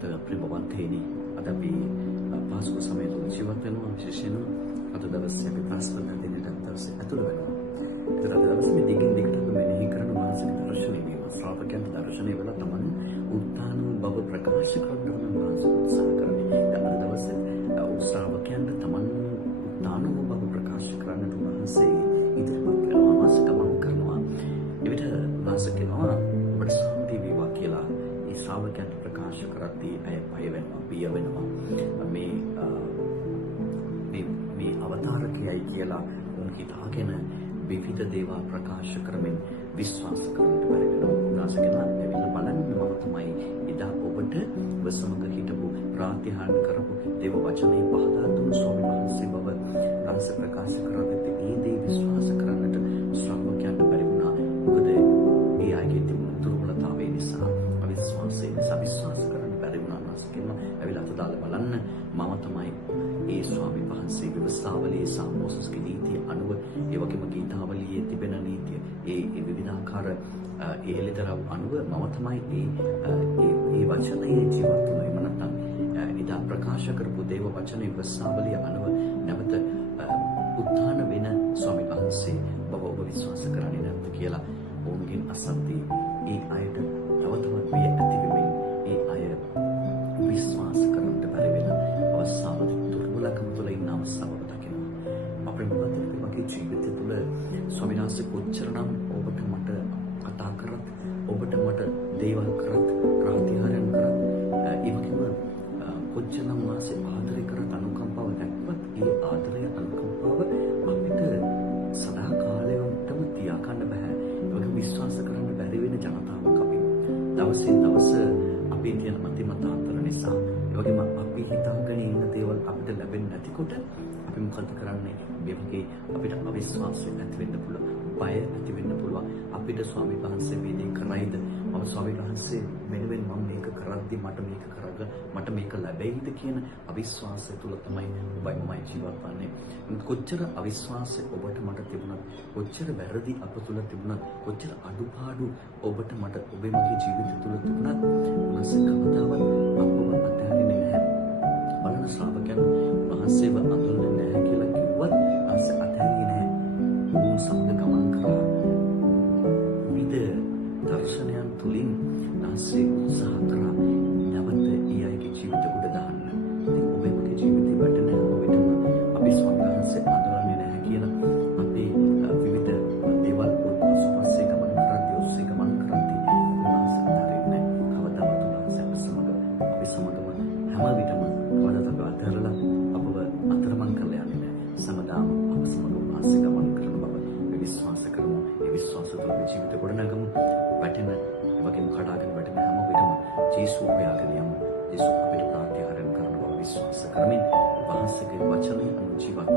ප්‍රබවන්තේනි අද අපි පාස්කු සමයේ තුල ජීවත් වෙනවා විශේෂයෙන්ම අද දවසේ අපි පාස්කු දිනට දවසේ අතුල වෙනවා. ඒතර අද දවසේ මේ දිගින් දිගට අපි මෙනෙහි කරන මානසික දර්ශනය වීම ශ්‍රාවකයන්ට දර්ශනය වෙලා තමයි උත්තාන බව ප්‍රකාශ කරන්න මානසික උත්සාහ කරන්නේ. අද දවසේ ශ්‍රාවකයන්ට තමන් උත්තාන බව ප්‍රකාශ කරන්නට මානසික ඉදිරිපත් වෙනවා මානසික ගමන් කරනවා. එවිට මානසික වෙනවා ඔබට සම්පී වේවා කියලා ඒ ශ්‍රාවකයන්ට ප්‍රකාශ කරද්දී අය බය වෙනවා බිය වෙනවා. මේ අවතාරකයයි කියලා උන් හිතාගෙන විවිධ දේවල් ප්‍රකාශ කරමින් විශ්වාස කරන්නට බැරි වෙනවා. උනාසකලා ඇවිල්ලා බලන්න මම තමයි එදා ඔබට වසමක හිටපු ප්‍රාතිහාර්ය කරපු දේව වචනේ පහදා දුන්නු ස්වාමීන් වහන්සේ බව රහස ප්‍රකාශ කරද්දී මේ දේ විශ්වාස කරන්නට ශ්‍රාවකයන්ට බැරි වුණා. මොකද ඒ අයගේ තිබුණු දුර්වලතාවය නිසා අවිශ්වාසයෙන් විශ්වාස කරන්න බැරි වුණා. උනාසකලා ඇවිල්ලා අත දාලා බලන්න මම තමයි ඒ ස්වාමීන් වහන්සේ ව්‍යවස්ථාවලියේ සාමෝසස්ගේ නීතිය අනුව ඒ වගේම ගීතාවලියේ තිබෙන නීතිය ඒ විවිධාකාර ඒ එළිදරව් අනුව මම තමයි ඒ වචනයේ ජීවත් වෙනවා. එහෙම නැත්නම් ඉදා ප්‍රකාශ කරපු දේව වචනේ ව්‍යවස්ථාවලිය අනුව නැවත උත්ථාන වෙන ස්වාමීන් වහන්සේ බව ඔබ විශ්වාස කරන්නේ නැද්ද කියලා ඔවුන්ගෙන් අසද්දී ඒ අයට තව තවත් බිය ඇති වෙමින් ඒ අය විශ්වාස කරන්නට බැරි වෙන අවස්ථාවක දුර්වලකම තුළ ඉන්න අවස්ථාවක දකිනවා. අපේ මොකද මගේ ජීවිතය තුළ ස්වාමීන් වහන්සේ කොච්චරනම් ඔබට මට කතා කරත් ඔබට මට දේවල් කරත් ප්‍රාතිහාර්යයන් කරත් ඒ වගේම කොච්චරනම් වාසේ ආදරය කරත් අනුකම්පාව දැක්වත් ඒ ආදරය අනුකම්පාව අපිට සදා කාලයකටම තියාගන්න බෑ. ඒ වගේ විශ්වාස කරන්න බැරි වෙන ජනතාවක් අපි දවසින් දවස අපේ තියෙන මතිමතාන්තර නිසා ඒ වගේම අපි හිතාගෙන ඉන්න දේවල් අපිට ලැබෙන්නේ නැතිකොට අපි මොකද කරන්නේ? මේ වගේ අපිට අවිශ්වාසය ඇති වෙන්න පුළුවන්, බය ඇති වෙන්න පුළුවන්. අපිට ස්වාමීන් වහන්සේ මේ දේ කරයිද? මම ස්වාමීන් වහන්සේ මෙන්න මම මේක කරද්දී මට මේක ලැබෙයිද කියන අවිශ්වාසය තුල තමයි ඔබයි මමයි ජීවත් වන්නේ. කොච්චර අවිශ්වාසය ඔබට මට තිබුණත්, කොච්චර වැරදි අප තුල තිබුණත්, කොච්චර අඩුපාඩු ඔබට මට ඔබේ මගේ ජීවිතය තුල තිබුණත් උන්වහන්සේ කවදාවත් අපව අත්හැරෙන්නේ නැහැ. බලන ශ්‍රාවකයන් වහන්සේව අඳුරන්නේ නැහැ කියලා කිව්වත් උන්වහන්සේ අත්හැරියේ නැහැ. උන් සමග ගමන් කරා විවිධ දර්ශනයන් තුලින් උන්වහන්සේ උත්සාහ කරා නැවත ඒ අයගේ ජීවිත උඩ දාන්න. ඉතින් ඔබේ මගේ ජීවිතේ වැටෙන හැම විටම අපි ස්වාමීන් වහන්සේ අඳුරන්නේ නැහැ කියලා අපි විවිධ දේවල් පසුපස්සේ ගමන් කරද්දී ඔස්සේ ගමන් කරද්දී උන්වහන්සේ අත්හැරෙන්නේ නැහැ. කවදාවත් උන්වහන්සේ අපි සමගම හැම විටම කවදාවත් අත්හැරලා අපව අතරමං කරලා යන්නේ නැහැ. සමදාම අප සමග උන්වහන්සේ ගමන් කරන බව විශ්වාස කරමු. ඒ විශ්වාස තුළ ජීවිත ගොඩනගමු. වැටෙන ඒ වගේම කඩාගෙන වැටෙන හැම විටම ජේසුස් හොයාගෙන යමු. ජේසුස් අපිට ප්‍රාර්ථනා කරන බව විශ්වාස කරමින් වහන්සේගේ වචනය අනුව ජීවත්